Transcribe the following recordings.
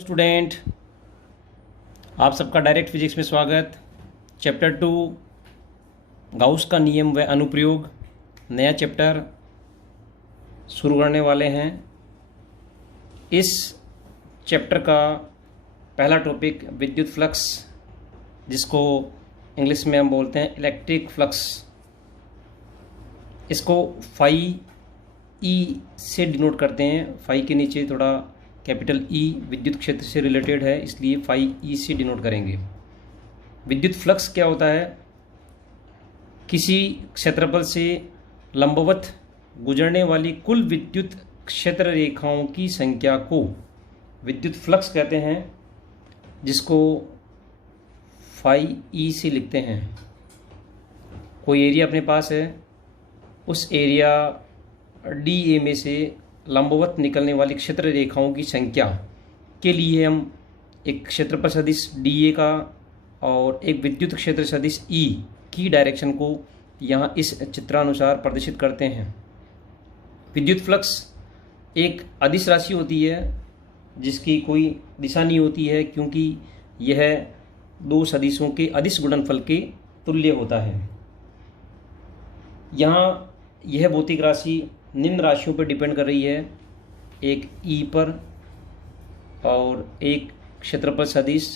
Student, आप सबका direct physics में स्वागत। चैप्टर 2 गाउस का नियम व अनुप्रयोग, नया चैप्टर शुरू करने वाले हैं। इस चैप्टर का पहला टॉपिक विद्युत फ्लक्स, जिसको इंग्लिश में हम बोलते हैं इलेक्ट्रिक फ्लक्स। इसको फाई ई से डिनोट करते हैं। फाई के नीचे थोड़ा कैपिटल ई विद्युत क्षेत्र से रिलेटेड है, इसलिए फाई ई से डिनोट करेंगे। विद्युत फ्लक्स क्या होता है? किसी क्षेत्रफल से लंबवत गुजरने वाली कुल विद्युत क्षेत्र रेखाओं की संख्या को विद्युत फ्लक्स कहते हैं, जिसको फाई ई से लिखते हैं। कोई एरिया अपने पास है, उस एरिया डी ए में से लंबवत निकलने वाली क्षेत्र रेखाओं की संख्या के लिए हम एक क्षेत्रफल सदिश डी ए का और एक विद्युत क्षेत्र सदिश ई की डायरेक्शन को यहाँ इस चित्रानुसार प्रदर्शित करते हैं। विद्युत फ्लक्स एक अदिश राशि होती है जिसकी कोई दिशा नहीं होती है, क्योंकि यह दो सदिशों के अदिश गुणनफल के तुल्य होता है। यहाँ यह भौतिक राशि निम्न राशियों पर डिपेंड कर रही है, एक ई पर और एक क्षेत्रफल सदिश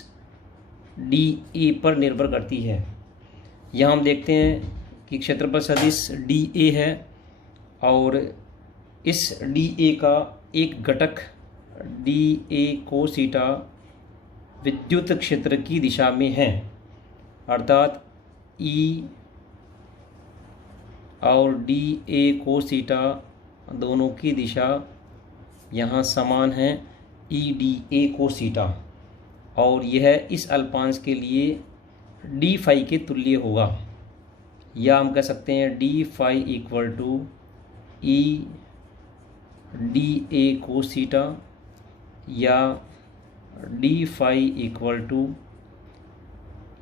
डी ए पर निर्भर करती है। यहाँ हम देखते हैं कि क्षेत्रफल सदिश डी ए है और इस डी ए का एक घटक डी ए कोस थीटा विद्युत क्षेत्र की दिशा में है, अर्थात ई और डी ए कोस थीटा दोनों की दिशा यहाँ समान है, E D A cos theta, और यह इस अल्पांश के लिए डी फाई के तुल्य होगा। या हम कह सकते हैं D phi equal to E D A cos theta, या d phi equal to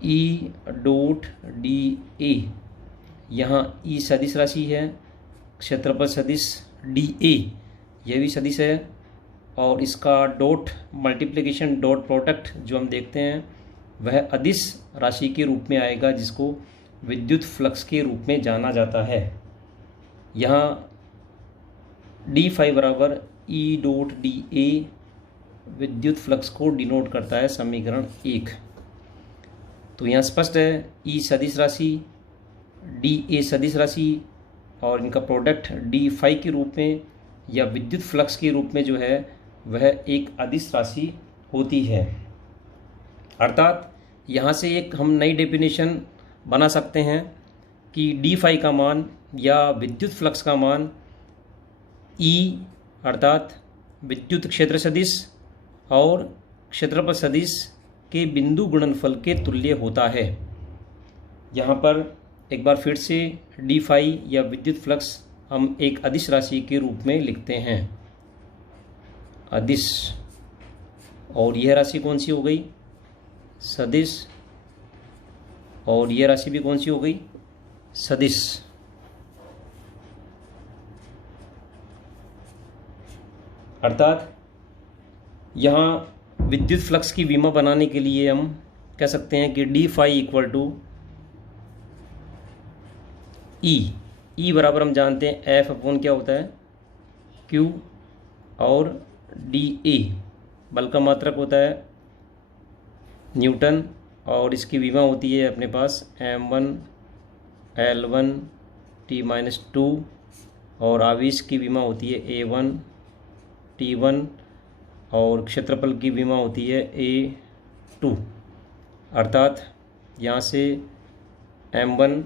E dot D A. यहाँ ई सदिश राशि है, क्षेत्रफल सदिश डी ए यह भी सदिश है, और इसका डॉट मल्टीप्लिकेशन डॉट प्रोडक्ट जो हम देखते हैं वह अदिश राशि के रूप में आएगा, जिसको विद्युत फ्लक्स के रूप में जाना जाता है। यहाँ डी फाई बराबर ई डॉट डी ए विद्युत फ्लक्स को डिनोट करता है, समीकरण 1। तो यहाँ स्पष्ट है, ई सदिश राशि डी ए सदिश राशि और इनका प्रोडक्ट डी फाई के रूप में या विद्युत फ्लक्स के रूप में जो है वह एक अदिश राशि होती है। अर्थात यहाँ से एक हम नई डेफिनेशन बना सकते हैं कि डी फाई का मान या विद्युत फ्लक्स का मान ई अर्थात विद्युत क्षेत्र सदिश और क्षेत्रफल सदिश के बिंदु गुणनफल के तुल्य होता है। यहाँ पर एक बार फिर से डी फाई या विद्युत फ्लक्स हम एक अदिश राशि के रूप में लिखते हैं, अदिश। और यह राशि कौन सी हो गई? सदिश। और यह राशि भी कौन सी हो गई? सदिश। अर्थात यहाँ विद्युत फ्लक्स की विमा बनाने के लिए हम कह सकते हैं कि डी फाई इक्वल टू ई बराबर हम जानते हैं एफ अपॉन क्या होता है? क्यू, और डी ए बल का मात्रक होता है न्यूटन, और इसकी विमा होती है अपने पास m1 L1 T-2, और आवेश की विमा होती है A1 T1, और क्षेत्रफल की विमा होती है A2। अर्थात यहाँ से m1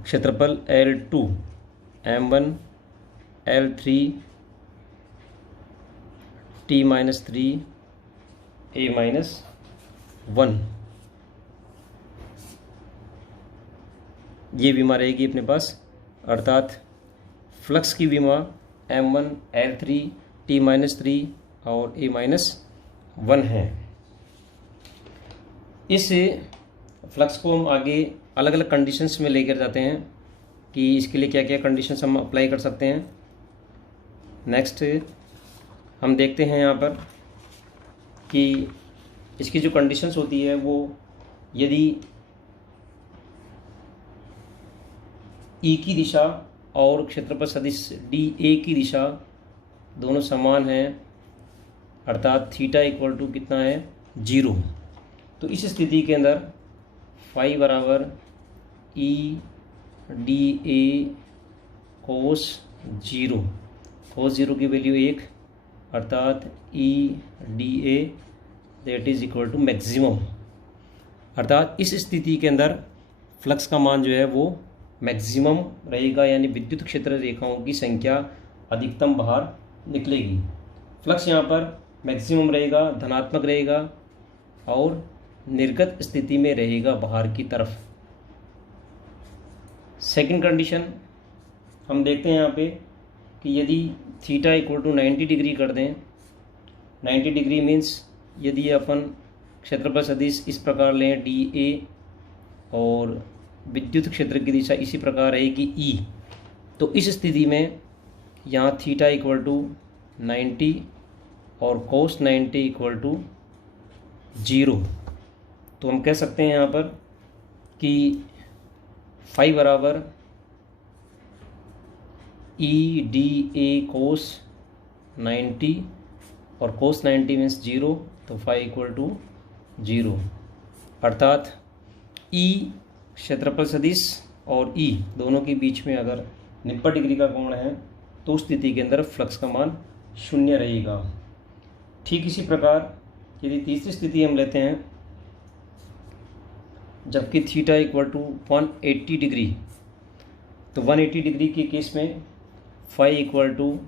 क्षेत्रफल L2, m1 L3 T-3 A-1 ये विमा रहेगी अपने पास। अर्थात फ्लक्स की विमा m1 L3 T-3 और A-1 है। इस फ्लक्स को हम आगे अलग अलग कंडीशंस में लेकर जाते हैं कि इसके लिए क्या क्या कंडीशंस हम अप्लाई कर सकते हैं। नेक्स्ट हम देखते हैं यहाँ पर कि इसकी जो कंडीशंस होती है वो यदि ई की दिशा और क्षेत्रफल सदिश डी ए की दिशा दोनों समान हैं, अर्थात थीटा इक्वल टू कितना है 0, तो इस स्थिति के अंदर फाई बराबर ई डी ए कोस 0, कोस 0 की वैल्यू 1, अर्थात E D A that is equal to maximum, अर्थात इस स्थिति के अंदर फ्लक्स का मान जो है वो मैक्सिमम रहेगा, यानी विद्युत क्षेत्र रेखाओं की संख्या अधिकतम बाहर निकलेगी। फ्लक्स यहाँ पर मैक्सिमम रहेगा, धनात्मक रहेगा और निर्गत स्थिति में रहेगा बाहर की तरफ। सेकंड कंडीशन हम देखते हैं यहाँ पे कि यदि थीटा इक्वल टू 90 डिग्री कर दें, 90 डिग्री मीन्स यदि अपन क्षेत्रफल सदिश इस प्रकार लें डी ए और विद्युत क्षेत्र की दिशा इसी प्रकार रहेगी ई, तो इस स्थिति में यहाँ थीटा इक्वल टू 90 और कोस 90 इक्वल टू 0, तो हम कह सकते हैं यहाँ पर कि फाई बराबर ई डी ए कोस 90 और कोस 90 मीन्स 0, तो फाई इक्वल टू 0, अर्थात ई क्षेत्रफल सदिश और ई दोनों के बीच में अगर 90 डिग्री का कोण है तो उस स्थिति के अंदर फ्लक्स का मान 0 रहेगा। ठीक इसी प्रकार यदि तीसरी स्थिति हम लेते हैं, जबकि थीटा इक्वल टू 180 डिग्री, तो 180 डिग्री के केस में phi equal to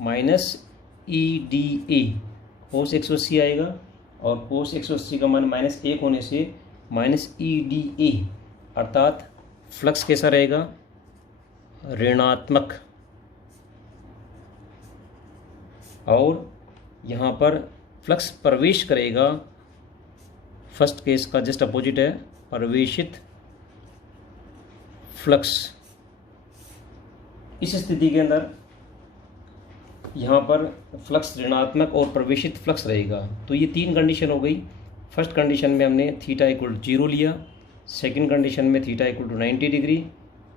minus E D A cos 180 आएगा और कोस 180 का मान -1 होने से माइनस ई डी ए, अर्थात फ्लक्स कैसा रहेगा ऋणात्मक, और यहाँ पर फ्लक्स प्रवेश करेगा, फर्स्ट केस का जस्ट अपोजिट है प्रवेशित फ्लक्स। इस स्थिति के अंदर यहाँ पर फ्लक्स ऋणात्मक और प्रवेशित फ्लक्स रहेगा। तो ये 3 कंडीशन हो गई। फर्स्ट कंडीशन में हमने थीटा इक्वल टू 0 लिया, सेकंड कंडीशन में थीटा इक्वल टू 90 डिग्री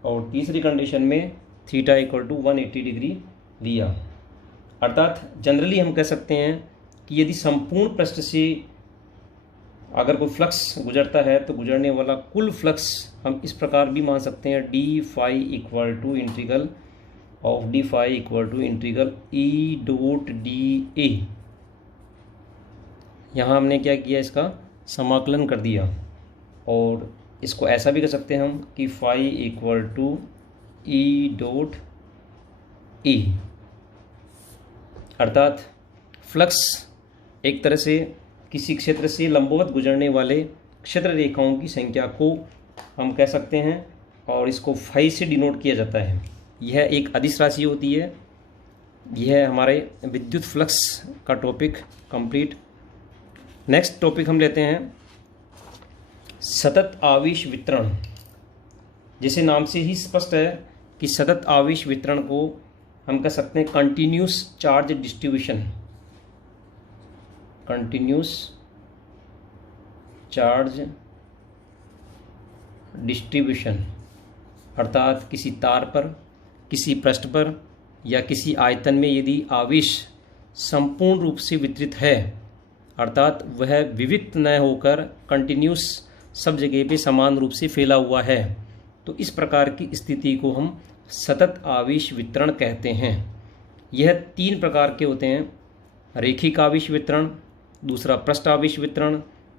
और तीसरी कंडीशन में थीटा इक्वल टू 180 डिग्री लिया। अर्थात जनरली हम कह सकते हैं कि यदि संपूर्ण पृष्ठ से अगर कोई फ्लक्स गुजरता है तो गुजरने वाला कुल फ्लक्स हम इस प्रकार भी मान सकते हैं D phi equal to integral of D phi equal to integral E dot D A. यहाँ हमने क्या किया, इसका समाकलन कर दिया, और इसको ऐसा भी कर सकते हैं हम कि phi equal to E dot A, अर्थात फ्लक्स एक तरह से किसी क्षेत्र से लंबवत गुजरने वाले क्षेत्र रेखाओं की संख्या को हम कह सकते हैं, और इसको फाई से डिनोट किया जाता है। यह एक अदिश राशि होती है। यह हमारे विद्युत फ्लक्स का टॉपिक कंप्लीट। नेक्स्ट टॉपिक हम लेते हैं सतत आवेश वितरण। जैसे नाम से ही स्पष्ट है कि सतत आवेश वितरण को हम कह सकते हैं continuous charge distribution, continuous charge distribution, अर्थात किसी तार पर, किसी पृष्ठ पर या किसी आयतन में यदि आवेश संपूर्ण रूप से वितरित है, अर्थात वह विविक्त न होकर कंटिन्यूस सब जगह पे समान रूप से फैला हुआ है, तो इस प्रकार की स्थिति को हम सतत आवेश वितरण कहते हैं। यह 3 प्रकार के होते हैं, रैखिक आवेश वितरण, दूसरा पृष्ठ आवेश वितरण,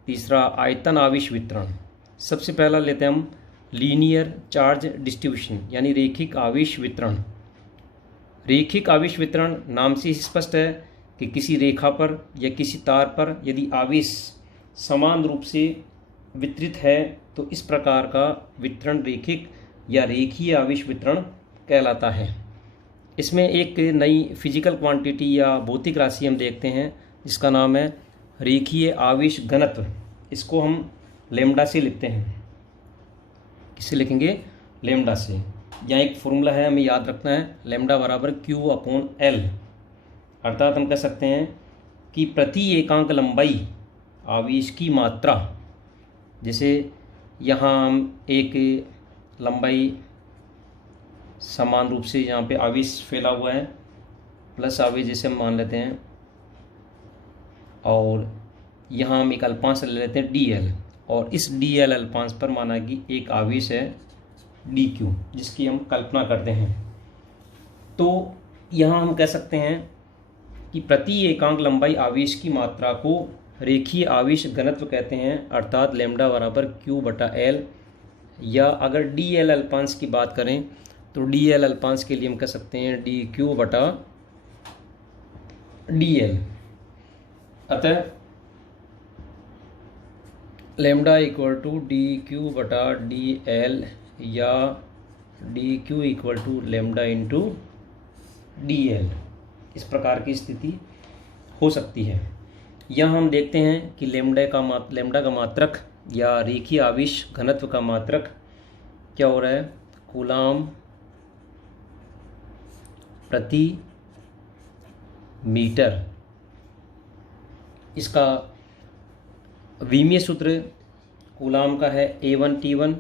तीसरा आयतन आवेश वितरण। सबसे पहला लेते हैं हम लीनियर चार्ज डिस्ट्रीब्यूशन यानी रैखिक आवेश वितरण। रैखिक आवेश वितरण नाम से ही स्पष्ट है कि किसी रेखा पर या किसी तार पर यदि आवेश समान रूप से वितरित है तो इस प्रकार का वितरण रैखिक या रेखीय आवेश वितरण कहलाता है। इसमें एक नई फिजिकल क्वांटिटी या भौतिक राशि हम देखते हैं जिसका नाम है रेखीय आवेश घनत्व। इसको हम लैम्डा से लिखते हैं। किससे लिखेंगे? लैम्डा से। यहाँ एक फॉर्मूला है, हमें याद रखना है, लैम्डा बराबर Q/L। अर्थात हम कह सकते हैं कि प्रति एकांक लंबाई आवेश की मात्रा, जैसे यहाँ हम एक लंबाई समान रूप से यहाँ पे आवेश फैला हुआ है, प्लस आवेश जैसे हम मान लेते हैं, और यहाँ हम एक अल्पांश ले लेते हैं dl, और इस dl अल्पांश पर माना कि एक आवेश है dq, जिसकी हम कल्पना करते हैं। तो यहाँ हम कह सकते हैं कि प्रति एकांक लंबाई आवेश की मात्रा को रेखीय आवेश घनत्व कहते हैं, अर्थात लैम्डा बराबर Q/L, या अगर dl अल्पांश की बात करें तो dl अल्पांश के लिए हम कह सकते हैं dQ/dl। अतः लैम्डा इक्वल टू dQ/dl या dQ equal to lambda into dl, इस प्रकार की स्थिति हो सकती है। यहाँ हम देखते हैं कि लैम्डा का मात्रक या रेखीय आवेश घनत्व का मात्रक क्या हो रहा है, कूलाम प्रति मीटर। इसका विमीय सूत्र कूलाम का है A1T1।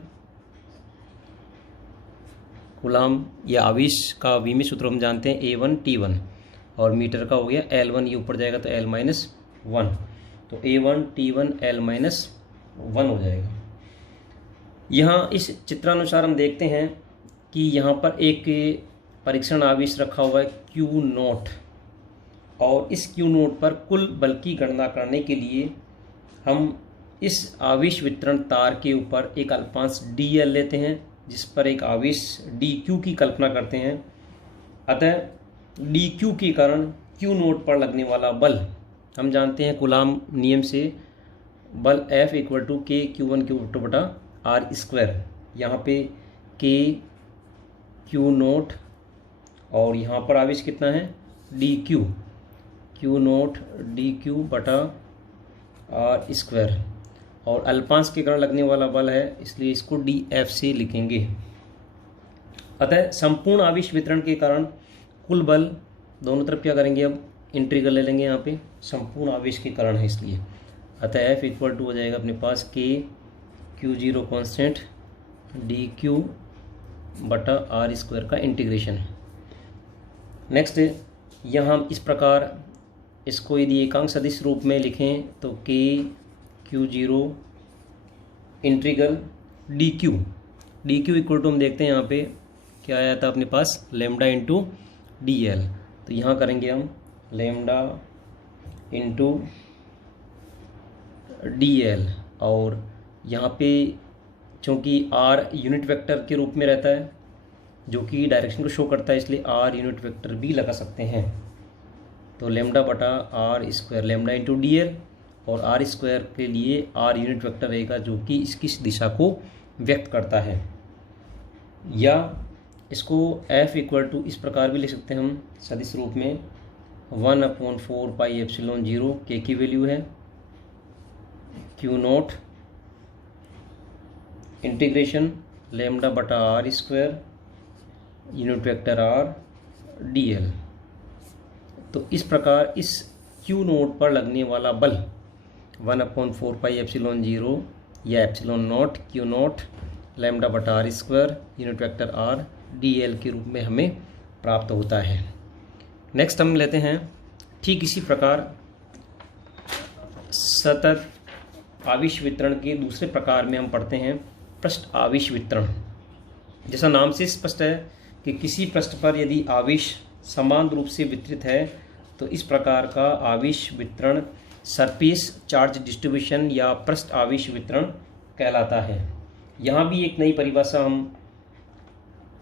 कूलाम या आवेश का विमीय सूत्र हम जानते हैं A1T1, और मीटर का हो गया L1, ये ऊपर जाएगा तो L-1, तो A1T1 L-1 हो जाएगा। यहाँ इस चित्रानुसार हम देखते हैं कि यहाँ पर एक परीक्षण आवेश रखा हुआ है Q0, और इस Q0 पर कुल बल की गणना करने के लिए हम इस आवेश वितरण तार के ऊपर एक अल्पांश dl लेते हैं, जिस पर एक आवेश dq की कल्पना करते हैं। अतः dq के कारण Q0 पर लगने वाला बल हम जानते हैं कूलाम नियम से, बल F equal to K Q1 Q2/r²। यहाँ पे K Q0 और यहाँ पर आवेश कितना है dq, Q0 dQ/r², और अल्पांश के कारण लगने वाला बल है, इसलिए इसको dF से लिखेंगे। अतः संपूर्ण आवेश वितरण के कारण कुल बल, दोनों तरफ क्या करेंगे, अब इंटीग्रल ले लेंगे, यहाँ पे संपूर्ण आवेश के कारण है इसलिए। अतः F इक्वल टू हो जाएगा अपने पास K Q0 कांस्टेंट dQ/r² का इंटीग्रेशन। नेक्स्ट यहाँ हम इस प्रकार इसको यदि एकांक सदिश रूप में लिखें तो K Q0 integral dQ equal to हम देखते हैं यहाँ पे क्या आया था अपने पास, लैम्डा इंटू dl। तो यहाँ करेंगे हम लैम्डा इंटू dl, और यहाँ पे चूँकि r यूनिट वेक्टर के रूप में रहता है जो कि डायरेक्शन को शो करता है, इसलिए r यूनिट वेक्टर भी लगा सकते हैं। तो λ/r², लैम्डा इंटू dl, और r² के लिए r यूनिट वेक्टर रहेगा जो कि इसकी दिशा को व्यक्त करता है। या इसको F इक्वल टू इस प्रकार भी लिख सकते हैं हम सदिश रूप में, 1/4πε0, K की वैल्यू है, Q0 integration λ/r² unit vector r dl। तो इस प्रकार इस Q0 पर लगने वाला बल 1/4πε0 या ε0 Q0 λ/r² unit vector r dl के रूप में हमें प्राप्त होता है। नेक्स्ट हम लेते हैं ठीक इसी प्रकार सतत आवेश वितरण के दूसरे प्रकार में हम पढ़ते हैं पृष्ठ आवेश वितरण। जैसा नाम से स्पष्ट है कि किसी पृष्ठ पर यदि आवेश समान रूप से वितरित है तो इस प्रकार का आवेश वितरण सरफेस चार्ज डिस्ट्रीब्यूशन या पृष्ठ आवेश वितरण कहलाता है। यहाँ भी एक नई परिभाषा हम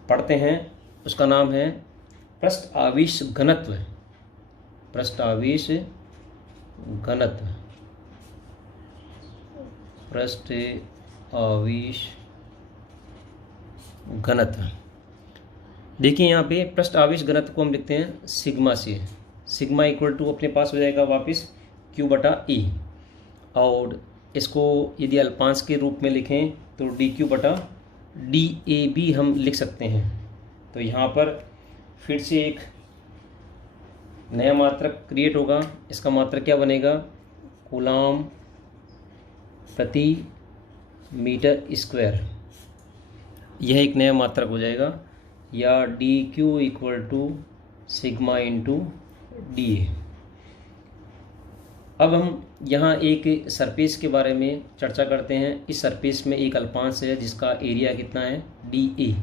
पढ़ते हैं, उसका नाम है पृष्ठ आवेश घनत्व। पृष्ठ आवेश घनत्व, पृष्ठ आवेश घनत्व। देखिए यहाँ पे पृष्ठ आवेश घनत्व को हम लिखते हैं सिग्मा से। सिग्मा इक्वल टू अपने पास हो जाएगा वापस Q/E, और इसको यदि अल्पांश के रूप में लिखें तो dQ/dA भी हम लिख सकते हैं। तो यहाँ पर फिर से एक नया मात्रक क्रिएट होगा। इसका मात्रक क्या बनेगा? कूलाम प्रति मीटर स्क्वायर। यह एक नया मात्रक हो जाएगा, या D Q equal to sigma into D A. अब हम यहाँ एक सरफेस के बारे में चर्चा करते हैं। इस सरफेस में एक अल्पांश है जिसका एरिया कितना है? डी ए,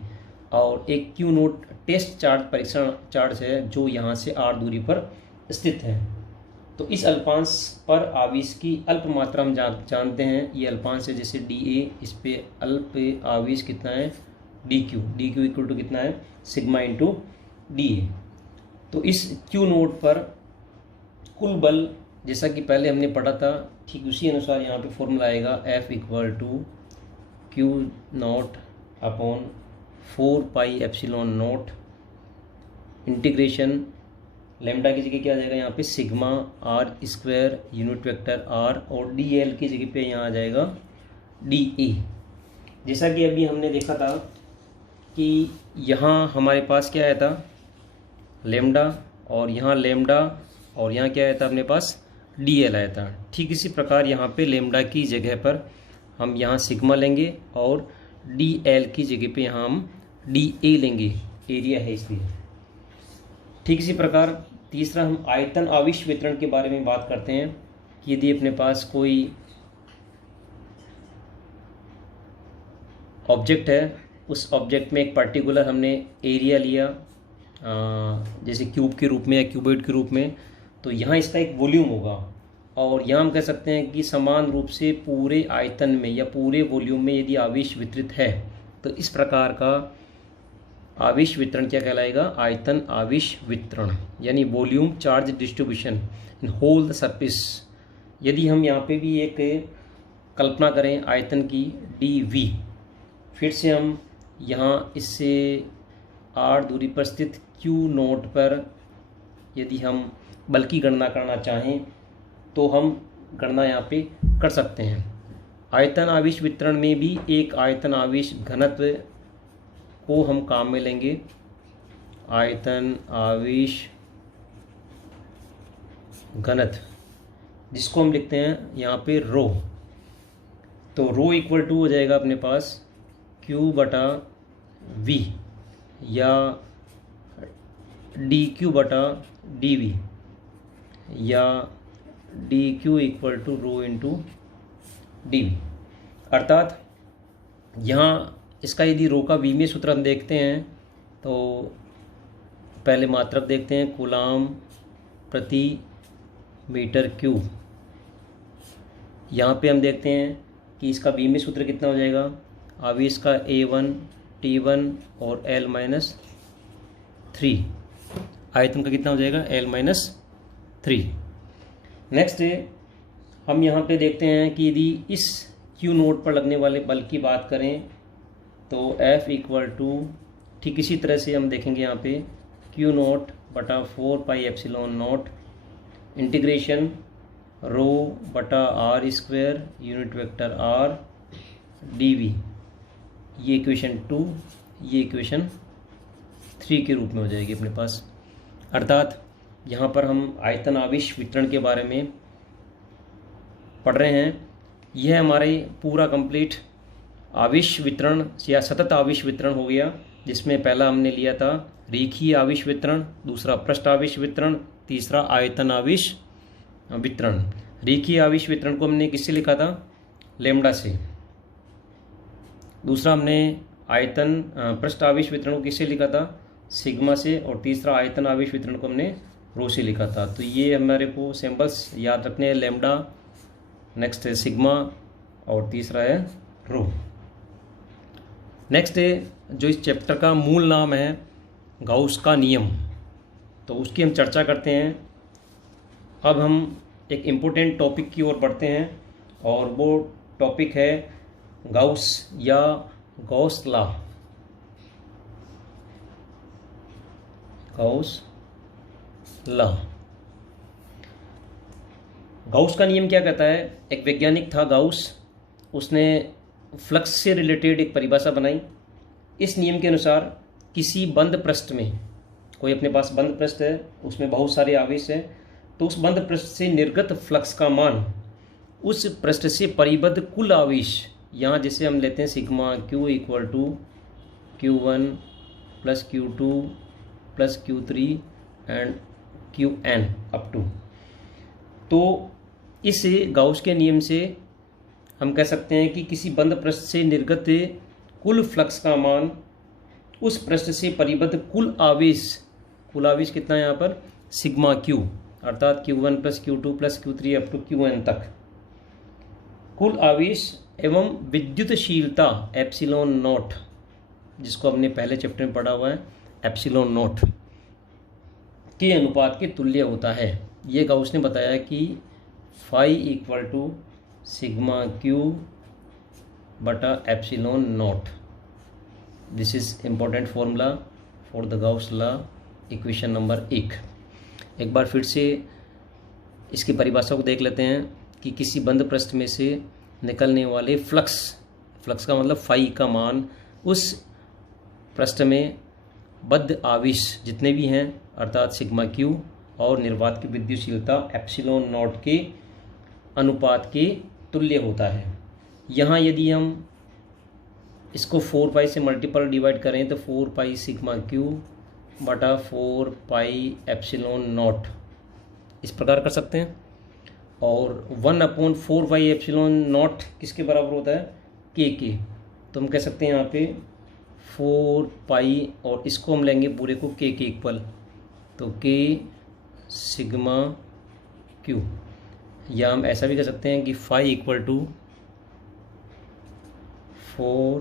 और एक क्यू नोट टेस्ट चार्ज परीक्षण चार्ज है जो यहाँ से r दूरी पर स्थित है। तो इस अल्पांश पर आवेश की अल्प मात्रा हम जानते हैं। ये अल्पांश है जैसे डी ए, इस पे अल्प आवेश कितना है? D Q. D Q equal to कितना है? Sigma into D A. तो इस क्यू नोट पर कुल बल जैसा कि पहले हमने पढ़ा था, ठीक उसी अनुसार यहाँ पे फॉर्मूला आएगा F equal to Q not upon 4 pi epsilon not integration lambda की जगह क्या आ जाएगा यहाँ पे? Sigma r square unit vector r, और dl की जगह पे यहाँ आ जाएगा dA। जैसा कि अभी हमने देखा था कि यहाँ हमारे पास क्या आया था? लेमडा, और यहाँ लेमडा, और यहाँ क्या आया था अपने पास? dl आया था। ठीक इसी प्रकार यहाँ पे लेमडा की जगह पर हम यहाँ सिग्मा लेंगे, और dl की जगह पे यहाँ हम dA लेंगे, एरिया है इसलिए। ठीक इसी प्रकार तीसरा हम आयतन आवेश वितरण के बारे में बात करते हैं कि यदि अपने पास कोई ऑब्जेक्ट है, उस ऑब्जेक्ट में एक पर्टिकुलर हमने एरिया लिया, जैसे क्यूब के रूप में या क्यूबॉइड के रूप में, तो यहाँ इसका एक वॉल्यूम होगा, और यहाँ हम कह सकते हैं कि समान रूप से पूरे आयतन में या पूरे वॉल्यूम में यदि आवेश वितरित है, तो इस प्रकार का आवेश वितरण क्या कहलाएगा? आयतन आवेश वितरण, यानी volume charge distribution in whole the surface. यदि हम यहाँ पे भी एक कल्पना करें आयतन की dV, फिर से हम यहाँ इससे r दूरी पर स्थित Q नोट पर यदि हम बल की गणना करना चाहें तो हम गणना यहाँ पे कर सकते हैं। आयतन आवेश वितरण में भी एक आयतन आवेश घनत्व को हम काम में लेंगे। आयतन आवेश घनत्व जिसको हम लिखते हैं यहाँ पे रो। तो रो इक्वल टू हो जाएगा अपने पास Q बटा V, या डी क्यू बटा डी वी, या D Q equal to rho into D V. अर्थात यहाँ इसका यदि रो का विमीय सूत्र हम देखते हैं तो पहले मात्रक देखते हैं, कूलाम प्रति मीटर क्यूब। यहाँ पे हम देखते हैं कि इसका विमीय सूत्र कितना हो जाएगा? आवेश का A1 T1 और L-3, आयतन का कितना हो जाएगा? L-3। नेक्स्ट हम यहाँ पे देखते हैं कि यदि इस Q नोट पर लगने वाले बल की बात करें तो F इक्वल टू, ठीक इसी तरह से हम देखेंगे यहाँ पे Q नोट बटा 4 पाई एप्सिलॉन नोट इंटीग्रेशन रो बटा r square unit vector r dV। ये इक्वेशन 2, ये इक्वेशन 3 के रूप में हो जाएगी अपने पास। अर्थात यहाँ पर हम आयतन आवेश वितरण के बारे में पढ़ रहे हैं। यह हमारे पूरा कंप्लीट आवेश वितरण या सतत आवेश वितरण हो गया, जिसमें पहला हमने लिया था रेखीय आवेश वितरण, दूसरा पृष्ठ आवेश वितरण, तीसरा आयतन आवेश वितरण। रेखीय आवेश वितरण को हमने किससे लिखा था? लेमडा से। दूसरा हमने आयतन पृष्ठ आवेश वितरण को किससे लिखा था? सिग्मा से। और तीसरा आयतन आवेश वितरण को हमने रो से लिखा था। तो ये हमारे को सिंबल्स याद रखने हैं, लेमडा, नेक्स्ट है सिग्मा, और तीसरा है रो। नेक्स्ट है जो इस चैप्टर का मूल नाम है गाउस का नियम, तो उसकी हम चर्चा करते हैं। अब हम एक इम्पोर्टेंट टॉपिक की ओर बढ़ते हैं, और वो टॉपिक है गाउस या Gauss law. Gauss law, Gauss का नियम क्या कहता है? एक वैज्ञानिक था गाउस, उसने फ्लक्स से रिलेटेड एक परिभाषा बनाई। इस नियम के अनुसार किसी बंद पृष्ठ में कोई अपने पास बंद पृष्ठ है, उसमें बहुत सारे आवेश हैं, तो उस बंद पृष्ठ से निर्गत फ्लक्स का मान उस पृष्ठ से परिबद्ध कुल आवेश, यहाँ जैसे हम लेते हैं sigma Q equal to Q1 plus Q2 plus Q3 and Qn up to. तो इस गाउस के नियम से हम कह सकते हैं कि किसी बंद पृष्ठ से निर्गत कुल फ्लक्स का मान उस पृष्ठ से परिबद्ध कुल आवेश कितना है यहाँ पर, सिग्मा क्यू, अर्थात Q1 plus Q2 plus Q3 up to Qn तक, कुल आवेश एवं विद्युतशीलता एप्सिलॉन नॉट, जिसको हमने पहले चैप्टर में पढ़ा हुआ है, एप्सिलॉन नॉट के अनुपात के तुल्य होता है। ये गाउस ने बताया कि phi equal to sigma q बटा epsilon naught. This is important formula for the Gauss law, equation number 1। एक बार फिर से इसकी परिभाषा को देख लेते हैं कि किसी बंद पृष्ठ में से निकलने वाले फ्लक्स का मतलब फाई का मान उस पृष्ठ में बद्ध आवेश जितने भी हैं अर्थात सिग्मा क्यू और निर्वात की विद्युतशीलता एप्सिलॉन नॉट के अनुपात के तुल्य होता है। यहाँ यदि हम इसको 4 पाई से मल्टीपल डिवाइड करें तो 4 पाई सिग्मा क्यू बटा 4 पाई एप्सिलॉन नॉट इस प्रकार कर सकते हैं, और 1/4 पाई एप्सिलॉन नॉट किसके बराबर होता है, के। तो हम कह सकते हैं यहाँ पे 4 पाई और इसको हम लेंगे पूरे को के इक्वल, तो के सिग्मा क्यू, या हम ऐसा भी कर सकते हैं कि फाई इक्वल टू 4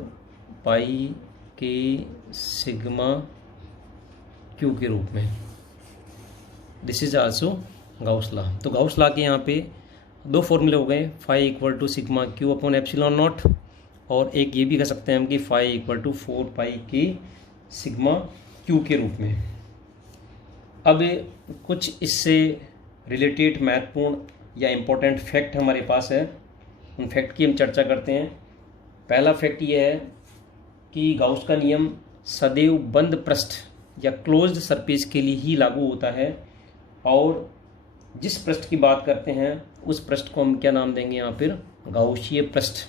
पाई के सिग्मा क्यू के रूप में। This is also Gauss law. तो गाउस लॉ के यहाँ पे 2 फॉर्मूले हो गए, phi equal to sigma Q upon epsilon not, और एक ये भी कह सकते हैं हम कि फाई इक्वल टू 4 पाई के सिग्मा क्यू के रूप में। अब कुछ इससे रिलेटेड महत्वपूर्ण या इम्पोर्टेंट फैक्ट हमारे पास है, उन फैक्ट की हम चर्चा करते हैं। पहला फैक्ट ये है कि गाउस का नियम सदैव बंद पृष्ठ या क्लोज्ड सरफेस के लिए ही लागू होता है, और जिस पृष्ठ की बात करते हैं उस पृष्ठ को हम क्या नाम देंगे यहाँ पर, गाउसीय पृष्ठ।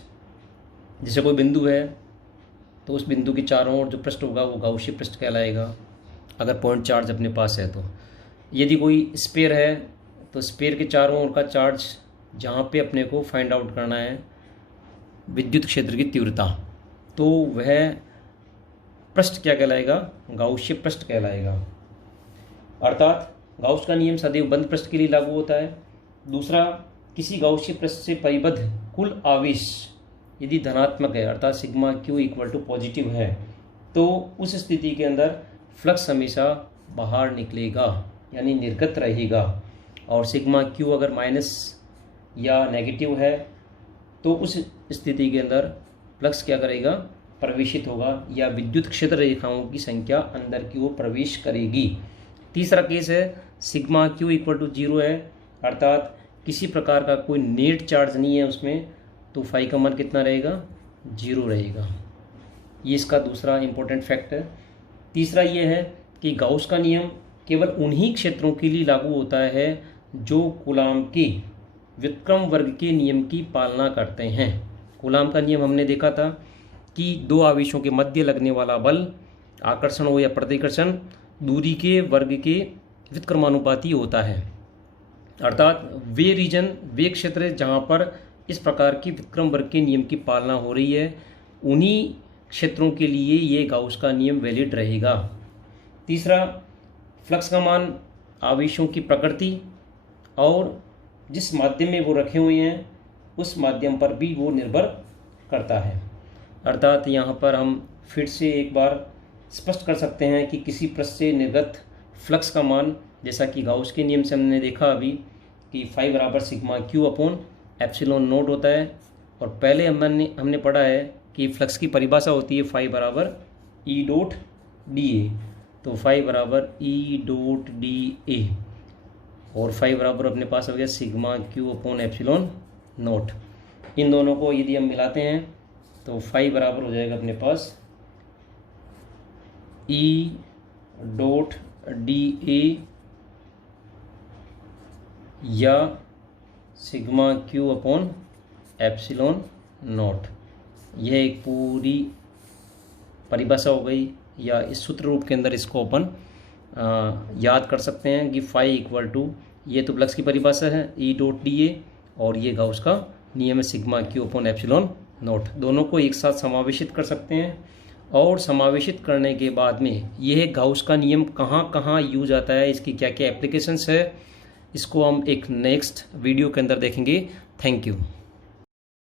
जैसे कोई बिंदु है तो उस बिंदु के चारों ओर जो पृष्ठ होगा वो गाउसीय पृष्ठ कहलाएगा, अगर पॉइंट चार्ज अपने पास है तो। यदि कोई स्फीयर है तो स्फीयर के चारों ओर का चार्ज जहाँ पे अपने को फाइंड आउट करना है विद्युत क्षेत्र की तीव्रता, तो वह पृष्ठ क्या कहलाएगा, गाउसीय पृष्ठ कहलाएगा। अर्थात गाउस का नियम सदैव बंद पृष्ठ के लिए लागू होता है। दूसरा, किसी गाउसीय पृष्ठ से परिबद्ध कुल आवेश यदि धनात्मक है अर्थात sigma Q equal to positive है, तो उस स्थिति के अंदर फ्लक्स हमेशा बाहर निकलेगा यानी निर्गत रहेगा, और सिग्मा क्यू अगर माइनस या नेगेटिव है तो उस स्थिति के अंदर फ्लक्स क्या करेगा, प्रवेशित होगा, या विद्युत क्षेत्र रेखाओं की संख्या अंदर की ओर प्रवेश करेगी। तीसरा केस है सिग्मा क्यू इक्वल टू 0 है, अर्थात किसी प्रकार का कोई नेट चार्ज नहीं है उसमें, तो फाई का मान कितना रहेगा, 0 रहेगा। ये इसका दूसरा इम्पोर्टेंट फैक्ट है। तीसरा ये है कि गाउस का नियम केवल उन्हीं क्षेत्रों के लिए लागू होता है जो कूलाम के व्युत्क्रम वर्ग के नियम की पालना करते हैं। कूलाम का नियम हमने देखा था कि 2 आवेशों के मध्य लगने वाला बल, आकर्षण हो या प्रतिकर्षण, दूरी के वर्ग के व्युत्क्रमानुपाती होता है। अर्थात वे क्षेत्र जहाँ पर इस प्रकार की व्युत्क्रम वर्ग के नियम की पालना हो रही है, उन्हीं क्षेत्रों के लिए ये गाउस का नियम वैलिड रहेगा। तीसरा, फ्लक्स का मान आवेशों की प्रकृति और जिस माध्यम में वो रखे हुए हैं उस माध्यम पर भी वो निर्भर करता है। अर्थात यहाँ पर हम फिर से एक बार स्पष्ट कर सकते हैं कि किसी पृष्ठ से निर्गत फ्लक्स का मान, जैसा कि गाउस के नियम से हमने देखा अभी कि फाई बराबर sigma Q upon epsilon not होता है, और पहले हमने पढ़ा है कि फ्लक्स की परिभाषा होती है फाई बराबर ई डॉट डी ए, तो फाई बराबर ई डॉट डी ए, और फाई बराबर अपने पास हो गया sigma Q upon epsilon naught. इन दोनों को यदि हम मिलाते हैं तो फाई बराबर हो जाएगा अपने पास ई डॉट डी ए या sigma Q upon epsilon not. यह एक पूरी परिभाषा हो गई, या इस सूत्र रूप के अंदर इसको अपन याद कर सकते हैं कि फाई इक्वल टू, ये तो फ्लक्स की परिभाषा है ई डॉट डी ए, और ये गाउस का नियम है sigma Q upon epsilon not. दोनों को एक साथ समावेशित कर सकते हैं, और समावेशित करने के बाद में यह गाउस का नियम कहाँ कहाँ यूज आता है, इसकी क्या क्या एप्लीकेशंस है, इसको हम एक नेक्स्ट वीडियो के अंदर देखेंगे। Thank you.